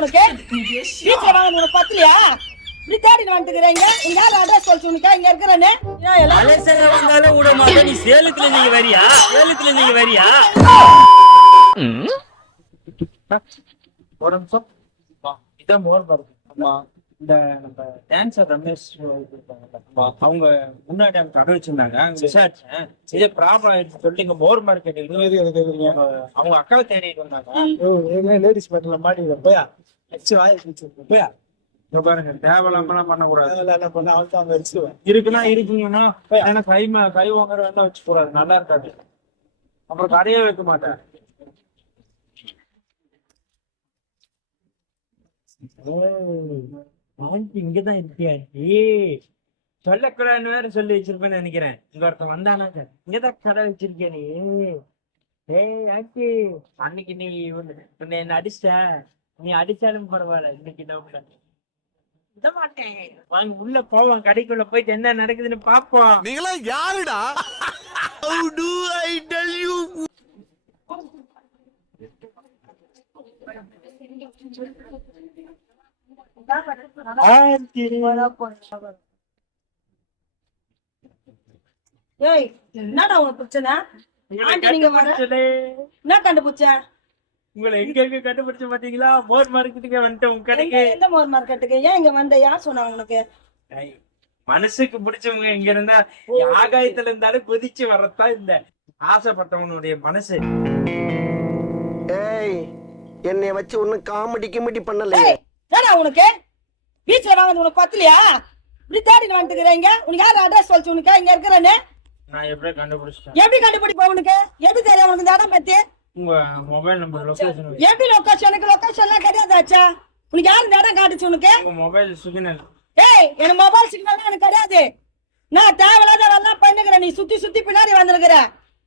உனக்கு? வீட்டுல வாங்க உனக்கு பத்தலையா? இப்படி தேடிட்டு வந்துக்கிறீங்க இங்க யார் அட்ரஸ் சொல்லி உனக்கு? இங்க இருக்கிறேன்னு. அலசல வந்தாலும் விட மாட்டேன். நீ சேலத்துல நீங்க வரியா? சேலத்துல நீங்க வரியா? ஒரு நிமிஷம். இதான் மோர் பாருங்க இந்த நம்ம டான்சர் ரமேஷ் அவங்க முன்னாடி அவங்க கடை வச்சிருந்தாங்க. விசாரிச்சேன். இதே ப்ராப்ளம் ஆயிடுச்சு சொல்லிட்டு இங்க மோர் மார்க்கெட் அவங்க அக்காவை தேடிட்டு வந்தாங்க. லேடிஸ் பேட்ல மாட்டிக்கிற போயா? வச்சு வாய வச்சு போயா? பாருங்க தேவையில்லாமலாம் பண்ணக்கூடாது. இருக்குன்னா இருக்குங்கன்னா ஏன்னா கை கை வாங்குற வேண்டாம் வச்சு கூடாது நல்லா இருக்காது. அப்புறம் கடையே வைக்க மாட்டேன் வாழ்க்கை இங்கதான் இருக்கியா ஏய் சொல்லக்கூடாதுன்னு வேற சொல்லி வச்சிருப்பேன்னு நினைக்கிறேன். இங்க ஒருத்தன் வந்தானாக்க இங்கதான் கடை வச்சிருக்கியா நீ. ஏய் ஆச்சி அன்னைக்கு நீ உன்னை உன்னை என்ன அடிச்ச நீ அடிச்சாலும் பரவாயில்ல. இன்னைக்கு டவுட் விட மாட்டேன். வாங்க உள்ள போவோம். கடைக்குள்ள போயிட்டு என்ன நடக்குதுன்னு பாப்போம் நீங்களா யாருடா? How do I tell you? ஏய் என்னடா உனக்கு பிரச்சனை என்ன கண்டுபிடிச்ச? உங்களை எங்க எங்க கண்டுபிடிச்சு பாத்தீங்களா? மோர் மார்க்கெட்டுக்கு வந்துட்டேன் உங்க கடைக்கு. எங்க- எந்த மோர் மார்க்கெட்டுக்கு? ஏன் இங்க வந்த? யார் சொன்னாங்க உனக்கு? மனசுக்கு பிடிச்சவங்க இங்க இருந்தா ஆகாயத்துல இருந்தாலும் குதிச்சு வர்றதா இந்த ஆசைப்பட்டவனுடைய மனசு. ஏய் என்னைய வச்சு ஒன்னும் காமெடி கிமெடி பண்ணலையே. என்னடா உனக்கு? பீச்ல வாங்க உனக்கு பத்தலையா? இப்படி தேடிட்டு வந்துக்கிறீங்க. உனக்கு யார் அட்ரஸ் சொல்லி உனக்கு? இங்க இருக்கிறேன்னு. நான் எப்படி கண்டுபிடிச்சிட்டேன். எப்படி கண்டுபிடிப்ப உனக்கு? எப்படி தெரியும் உனக்கு இந்த இடம் பத்தி? உங்க மொபைல் நம்பர் லொகேஷன் எப்படி லொகேஷன்லாம் கிடையாது ஆச்சா உனக்கு யார் இந்த இடம் காட்டுச்சு உனக்கு? உங்க மொபைல் சிக்னல் ஏய் எனக்கு மொபைல் சிக்னல் எனக்கு கிடையாது நான் தேவையில்லாத வேலை பண்ணுகிறேன். நீ சுத்தி சுத்தி பின்னாடி வந்திருக்கிற.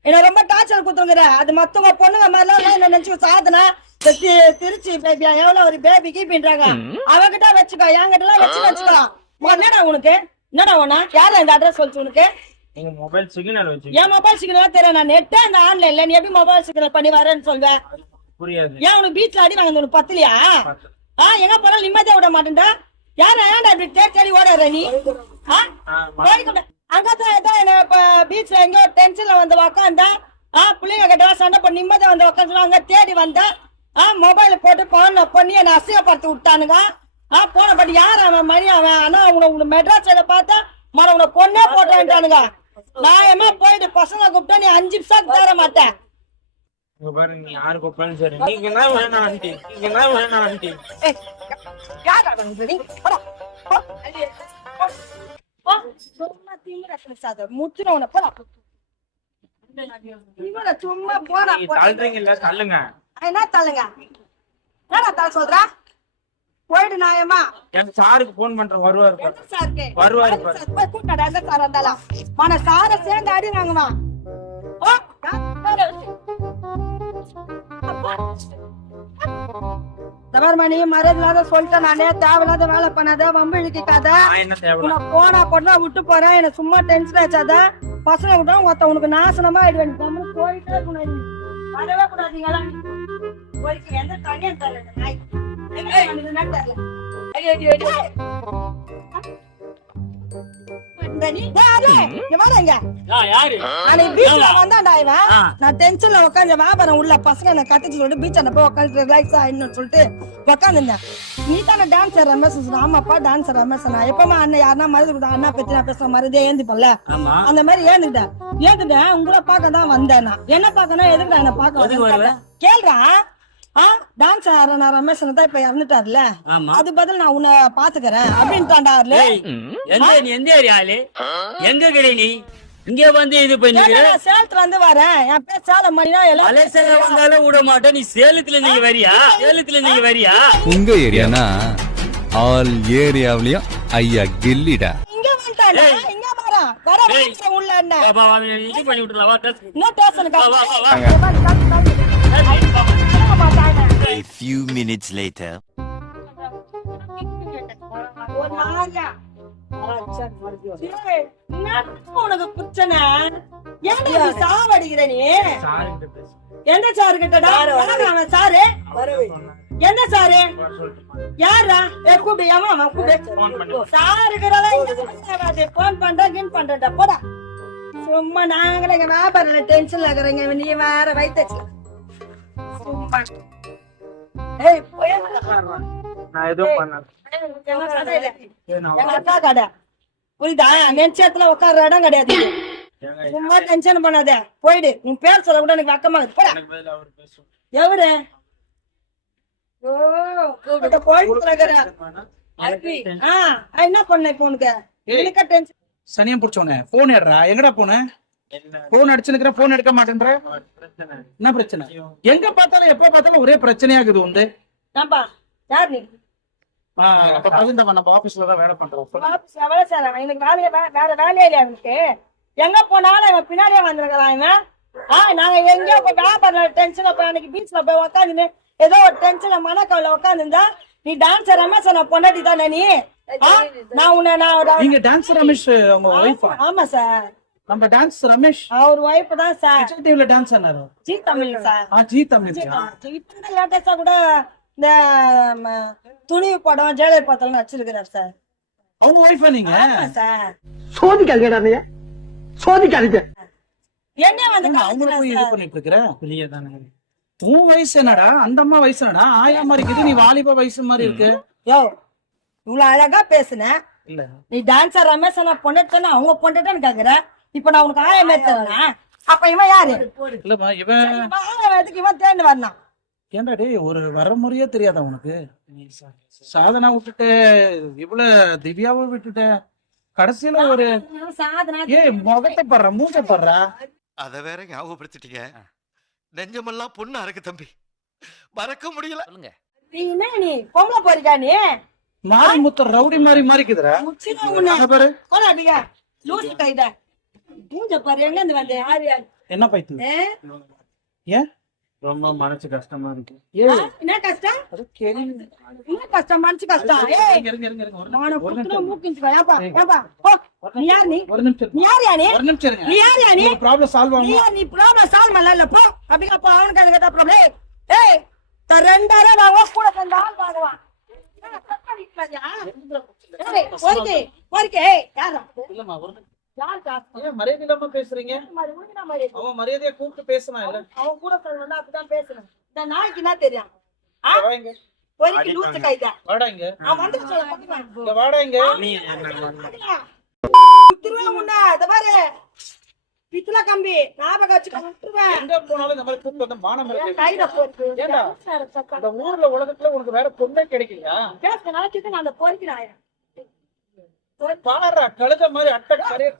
என்ன ரொம்ப டார்ச்சர் கொடுத்துருக்குற. அது மத்தவங்க பொண்ணுங்க மாதிரிலாம் என்ன நினைச்சு சாதனா. திருச்சி பேபியா எவ்வளவு ஒரு பேபி கீப்பின்றாங்க அவகிட்ட வச்சுக்கோ என்கிட்ட எல்லாம் வச்சு வச்சுக்கோ. என்னடா உனக்கு? என்னடா உனா யாரு இந்த அட்ரஸ் சொல்லிச்சு உனக்கு? உங்க மொபைல் சிக்னல் வச்சு. என் மொபைல் சிக்னல் தெரியும் நான் நெட்டே இந்த ஆன்லைன்ல நீ எப்படி மொபைல் சிக்னல் பண்ணி வரேன்னு சொல்வேன் புரியாது. ஏன் உனக்கு பீச்ல அடி வாங்க உனக்கு பத்தலையா? ஆ எங்க போனாலும் நிம்மதியா விட மாட்டேன்டா. யாரா ஏன்டா இப்படி தேடி தேடி ஓடுற நீ? ஆ? அங்கதான் ஏதோ என்ன பீச்ல எங்கயோ டென்ஷன்ல வந்து உக்காந்தா ஆ பிள்ளைங்க கிட்ட சண்டை பண்ணி நிம்மதியா வந்து உக்காந்து அங்க தேடி வந்தா ஆ மொபைல் போட்டு போன பண்ணி என்ன அசிங்கப்படுத்தி விட்டானுங்க. ஆ போன பட் யார் அவன் மணி அவன் ஆனா உங்களை உங்களை மெட்ராஸ் பார்த்தா மர உங்களை பொண்ணே போட்டானுங்க நான் ஏமா போயிட்டு பசங்க கூப்பிட்டா நீ அஞ்சு நிமிஷம் தர மாட்டேன். இங்க பாருங்க நீ யாரு கூப்பிட்டாலும் சரி. நீங்க தான் வேணாம் ஆண்டி. நீங்க தான் வேணாம் ஆண்டி. சும்மா உன்னை. தள்ளுறீங்கல்ல தள்ளுங்க. என்ன தள்ளுங்க? என்னடா தள்ள சொல்ற? போயிடு நாயம்மா என் சாருக்கு போன் பண்றேன் வருவாரு சாருக்கு? வருவாரு. சார்? போய் கூட்டிட்டு எந்த சார் வந்தாலும் மன சார சேர்ந்து அடி ஓ யாரு? தவறுமணி மரியாதை சொல்லிட்டேன். நானே தேவையில்லாத வேலை பண்ணாத வம்பு என்ன தேவை உன்னை போனா போனா விட்டு போறேன். என்ன சும்மா டென்ஷன் ஆச்சாத பசங்க விட்டா ஒருத்த உனக்கு நாசனமா ஆயிடுவேன். போயிட்டே இருக்கணும். கூடாது வரவே கூடாதீங்களா போயிட்டு எந்த தனியும் தரல. நாய் எங்க நீ- வந்தான்டா இவன். நான் டென்ஷன்ல உட்காந்து வியாபாரம் உள்ள பசங்க என்ன கத்திட்டு சொல்லிட்டு பீச் போய் உட்காந்து ரிலாக்ஸ் ஆயிடணும்னு சொல்லிட்டு உட்காந்துருந்தேன் நீ தானே டான்சர் ரமேஷ். ஆமாப்பா டான்சர் ரமேஷ் நான் எப்பமா அண்ணன் யாருன்னா கொடுத்தா அண்ணா பத்தி நான் பேசுற மருதே ஏந்திப்பல்ல ஆமா. அந்த மாதிரி ஏந்துட்டேன் ஏந்துட்டேன் உங்களை பார்க்க தான் வந்தேன் நான். என்ன பார்க்கணும் எதுக்கு என்ன பார்க்க கேள்றா டான்ஸ் ஆடுற ரமேஷ் தான் இப்ப இறந்துட்டாருல? ஆமா. அது பதில் நான் உன்னை பாத்துக்கிறேன். அப்படின்ட்டாண்டாருல ஏய், எந்த நீ எந்த ஏரியா ஆளு? எங்க கிடை நீ? இங்க வந்து இது பண்ணிக்கிற? நான் சேலத்துல இருந்து வரேன் என் பேர் சேலம் மணினா எல்லாம் அலசல வந்தாலும் விட மாட்டேன். நீ சேலத்துல நீங்க வரியா? சேலத்துல நீங்க வரியா? உங்க ஏரியானா? ஆல் ஏரியாவிலயும் ஐயா கில்லிடா. இங்க ஏய். இங்க வரா வர உள்ள என்ன? வா, வா, வா, இது பண்ணி விட்டுலாம் வா டச். இன்னும் ஸ்டேஷனுக்கு வா, வா, வா, A few minutes later. உனக்கு பிரச்சனை சாவடிக்கிற நீ எந்த சாரு கிட்டடா அவன் சாரு என்ன சாரு யாரா ஏ கூப்பிடு ஏமா அவன். கூப்பிடு சாருக்கிறதா போன் பண்றேன் கின் பண்றேன்டா போடா சும்மா நாங்களே இங்க வியாபாரில டென்ஷன்ல இருக்கிறீங்க நீ வேற வைத்தச்சு சும்மா ஏய் போய் நான் எதுவும் பண்ணல கடை புரியுதா? உட்கார்ற இடம் கிடையாது. சும்மா டென்ஷன் பண்ணாத. போயிடு. உன் பேர் சொல்ல கூட எனக்கு வக்கமா இருக்கு. எவரு? என்ன பண்ண இப்ப உனக்கு? சனியம் புடிச்சோனே போன் எடுறா. எங்கடா போன? போன் அடிச்சுக்கிற போன் எடுக்க மாட்டேன்ற? என்ன பிரச்சனை? எங்க பார்த்தாலும் எப்ப பார்த்தாலும் ஒரே பிரச்சனையா இருக்குது நீ? அப்ப பகிர்ந்தவன் நம்ம ஆபீஸ்ல தான் வேலை பண்றோம். வேலை எனக்கு வேலையே வேற வேலையே இல்லையா எனக்கு எங்க போனாலும் இவன் பின்னாடியே வந்திருக்கிறான் இவன். ஆ நாங்க எங்கேயோ போய் வியாபாரம் டென்ஷன்ல போய் அன்னைக்கு பீச்ல போய் உக்காந்துன்னு ஏதோ ஒரு டென்ஷன்ல மனக்கவலை உட்காந்துருந்தா நீ டான்ஸ் ரமேஷ் நான் பொண்டாட்டி தானே நீ? நான் உன்னை நான் நீங்க டான்ஸ் ரமேஷ் ஆமா சார் நம்ம டான்ஸ் ரமேஷ். அவர் ஒய்ஃப் தான் சார் விஜய் டிவில டான்ஸ் ஆனாரு. ஜி தமிழ் சார் ஆ ஜி தமிழ் இப்ப லேட்டஸ்டா கூட இந்த ம, துணிவு படம் ஜெயலலிதா வச்சிருக்கிறார் சார் அவங்க ஒய்ஃபா நீங்க? சார் சோதிக்காதீங்க. சோதிக்காதீங்க. என்ன வந்து ஏங்க, அவங்கள போய் இது? பண்ணிட்டு இருக்கிற? வெளியே தானே. உன் வயசு என்னடா? அந்த அம்மா வயசு என்னடா? ஆயா மாதிரி இருக்குது நீ வாலிப வயசு மாதிரி இருக்கு. யோ இவ்வளவு அழகா பேசுன. இல்ல. நீ டான்சர் ரமேஷ் நான் பொண்ணு அவங்க பொண்ணுன்னு கேக்குற? இப்ப நான் உனக்கு ஆயம் ஏத்தனா அப்ப இவன் யாரு? இல்லம்மா இவன் இவன் ஆயம் ஏத்துக்கு இவன் தேர்ந்து வரணும் ஏன்டா டேய் ஒரு வரமுறையே தெரியாதா உனக்கு? சாதனா விட்டுட்டு இவ்வளவு திவ்யாவை விட்டுட்ட. கடைசியில ஒரு சாதனா ஏய் முகத்தை படுற மூஞ்ச படுற. அத வேற ஞாபகப்படுத்திட்டீங்க. நெஞ்சமெல்லாம் பொண்ணு அறக்கு தம்பி. மறக்க முடியல. நீ என்ன நீ பொம்பளை போறிக்கா நீ? மாறி முத்த ரவுடி மாதிரி மாறிக்குதுடா. பாரு. லூசு கைத மூஞ்ச பாரு எங்க இருந்து வந்து யாரு யாரு என்ன பைத்து? ஏன் ரொம்ப மனசு கஷ்டமா இருக்கு? என்ன கஷ்டம்? என்ன கஷ்டம்? மனசு கஷ்டம். ஒரு மானை நிமிஷம், ஒரு குத்துனா நிமிஷம். மூக்கிஞ்சுக்கோ ஏப்பா ஏப்பா. போ. நீ யார் நீ? ஒரு நிமிஷம் நீ இருங்க. யார்? யா நீ ஒரு நிமிஷம் இருங்க. நீ யார் யா நீ ப்ராப்ளம் சால்வ் நீ ஆகும் யார் நீ? ப்ராப்ளம் சால்வ் பண்ணல இல்ல போ. அப்படிங்க போ. அவனுக்கு அது கேட்ட ப்ராப்ளம் ஏய் த ரெண்டாயிரம் வாங்குவா கூட சேர்ந்து ஆள் வாங்குவான். என்ன தப்பா நிக்கிறாயா? ஏய், போரிக்கே, போரிக்கே, ஏய், யாரா? இல்லம்மா ஒரு நிமிஷம். ஏன் மரியாதை இல்லாம பேசுறீங்க நான். அவன் மரியாதையா கூப்பிட்டு பேசலாம் இல்ல அவன் கூட சொல்லணும்னா அப்படிதான் பேசணும் இந்த நாய்க்கு என்ன தெரியும்? பித்தளை கம்பி ஞாபகம் வச்சுக்க விட்டுருவேன். எங்க போனாலும் இந்த மாதிரி கூப்பிட்டு வந்து மானம்? இந்த ஊர்ல உலகத்துல உனக்கு வேற பொண்ணே கிடைக்கலையா? பேச நினைச்சிட்டு நான் அந்த பொறுக்கிறான் பாடுறா கழுத மாதிரி அட்டக் கரைய